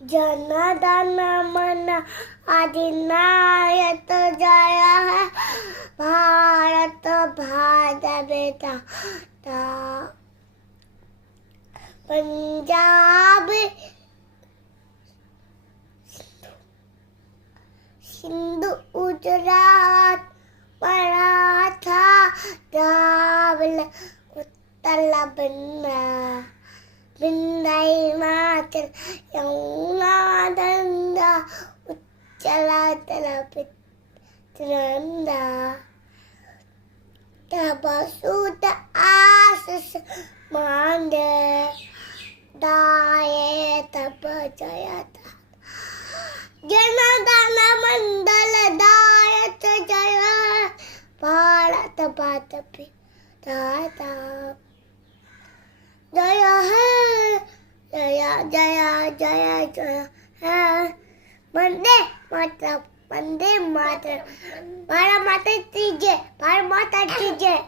जनगण मन अधिनायक जय है भारत भाग्य विधाता पंजाब सिंधु गुजरात मराठा द्राविड़ उत्कल बंगा विंध्य हिमाचल यमुना गंगा उच्चल नर्मदा तब सूत आशीष मांगे दाये तब जयता जनगण मंडल दायक जय भारत भाग्य विधाता जय है जय जय जय जय है वंदे मातरम भारत माता की जय भारत माता की जय।